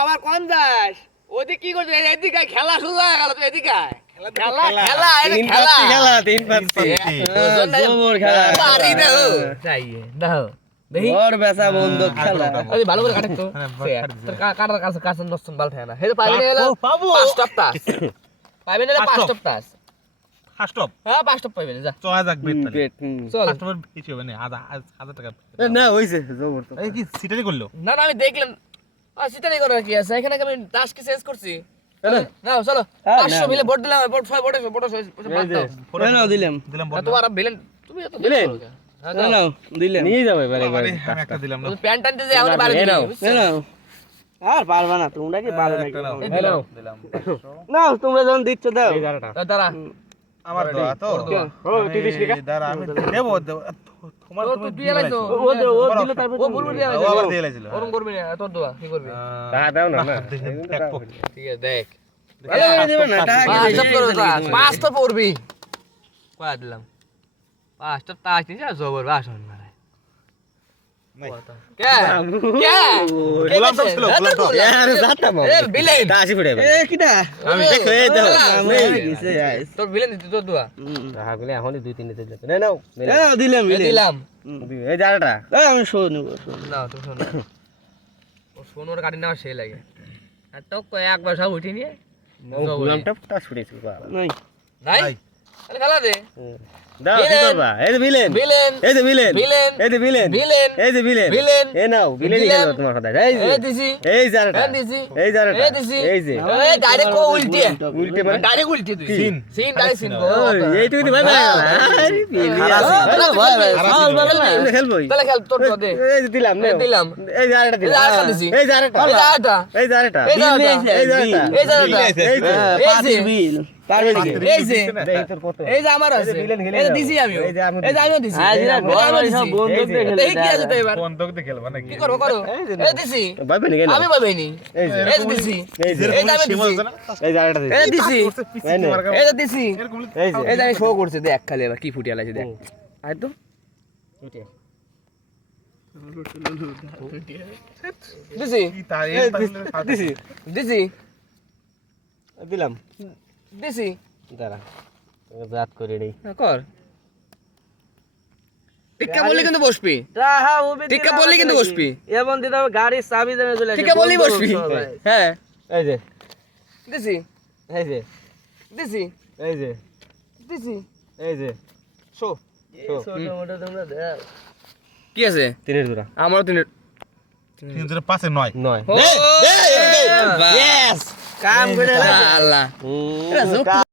আবার কোন দাস ওদি কি করছিস এদিকে খেলা শুরু হয়ে গেল তো এদিকে খেলা খেলা এটা খেলা খেলা তিন পাঁচটি জোর খেলা পারি দাও চাইয়ে দাও দেখি ওর বেসা বন্ধ খেলা আরে ভালো করে কাটে তো তোর কাটার কাছে কাছে নষ্ট বাল থাকে না হে পাইবে না গেল পাঁচ টপ টাস পাইবে না পাঁচ টপ টাস ফার্স্ট টপ হ্যাঁ পাঁচ টপ পাইবে যা চয়া যাক বেট তাহলে চল ফার্স্ট টপের বেশি হবে না 1000 টাকা না হইছে জবর তো এই কি সিটারি করলো না না আমি দেখলাম সিটারি করার কি আছে এখানে আমি টাস্ক কি চেঞ্জ করছি না চলো 500 মিলে ভোট দিলাম ভোট 6 ভোট বাদ দাও না দিলাম দিলাম তোমার ভিলেন তুমি এত দিলেন? না দিলেন নিয়ে যাবে বারে আরে আমি একটা দিলাম না প্যান্ট টানতে যে আমাদের বাড়ি দিলাম না আর পারবা না তোমরা কি পারো নাকি দিলাম না তোমরা যখন দিচ্ছ দাও দাঁড়া আমার দোয়া তো ও 30 টাকা দাঁড়া আমি দেব তোমার তো তুই এলাইছো ও দিল তারপর ও বলবি না ও আবার দিয়ে লাইছিল ওরম করবি না তোর দোয়া কি করবি টাকা দাও না ঠিক আছে দেখ আরে দেব না টাকা পাঁচ টপ করো পাঁচ টপ পড়বি কয়া দিলাম পাঁচ টপ তা আসছিস আর জবর বাসন মারায় কে গোলাম সব ছিল গোলাম সব আরে যাতা বাবা এ ভিলেন তা আসি পড়ে এ কিটা আমি দেখো এই দাও আমি গেছে তোর ভিলেন দিতে তোর দোয়া টাকা গুলো এখনই 2-3 দিতে না নাও দিলাম দিলাম এই জায়গাটা আমি শো নেব না তুমি শোনো ও সোনোর গাড়ি নেওয়া সেই লাগে আর তো একবার সব উঠে নিয়ে গোলামটা টাচ পড়েছিল বাবা নাই আরে খেলা দে দাও কি করবা এই যে ভিলেন ভিলেন এই যে ভিলেন ভিলেন এই যে ভিলেন ভিলেন এই যে ভিলেন ভিলেন এ নাও ভিলেন ভিলেন। গেল তোমার কথা এই যে এই দিছি এই জায়গাটা এই দিছি এই জায়গাটা এই দিছি এই যে এই ডাইরেক্ট কো উল্টে উল্টে মানে ডাইরেক্ট উল্টে তুই সিন। সিন ডাইরেক্ট সিন ওই এইটুকু দি ভাই ভাই আরে পিলিয়া ভাই ভাই সাল বাবা না খেলবই তাহলে খেল তোর তো দে এই যে দিলাম নে এই দিলাম। এই জায়গাটা দিলাম এই জায়গাটা দিছি। এই জায়গাটা এই জায়গাটা এই জায়গাটা এই জায়গাটা এই জায়গাটা এই জায়গাটা এই যে পাতির বিল এই যে দেই তোর কত এই যে আমার আছে ভিলেন খেলে এই যে দাও। দিছি আমি এই যে আমি এই যে আমিও দিছি আজ না এই যে আমিও দিছি। বন্ধুক দেখে দেখি কি আছে তো এবার বন্ধক দিয়ে খেলবা নাকি কি করবো করো এই দিছি ভাই বনে গেল আমি ভাবিনি এই যে এই যে দিছি এই যে এই যে আমি সীমা দিছি আছে না এই জায়গাটা এই যে দিছি এই নে। এই যে দিছি এরকম এই যে এই যে আমি শো করছে দেখ খালি এবার কি ফুটিয়ে লাগছে দেখ আয় তো দিছি কি তাই দিছি দিছি দিলাম দিছি দাঁড়া জাত করে নেই কর টিকা বললি কিন্তু বসবি তাহা ওবে টিকা বললি কিন্তু বসবি এমন দিতে হবে গাড়ির চাবি দেনে চলে আসে টিকা বললি বসবি হ্যাঁ এই যে দিছি এই যে দিছি এই যে দিছি এই যে শো ছোট মোটো তোমরা দাও কি আছে তিনের জোড়া আমারও তিন 5 9 নয় ইয়েস কাম করে আল্লাহ হুম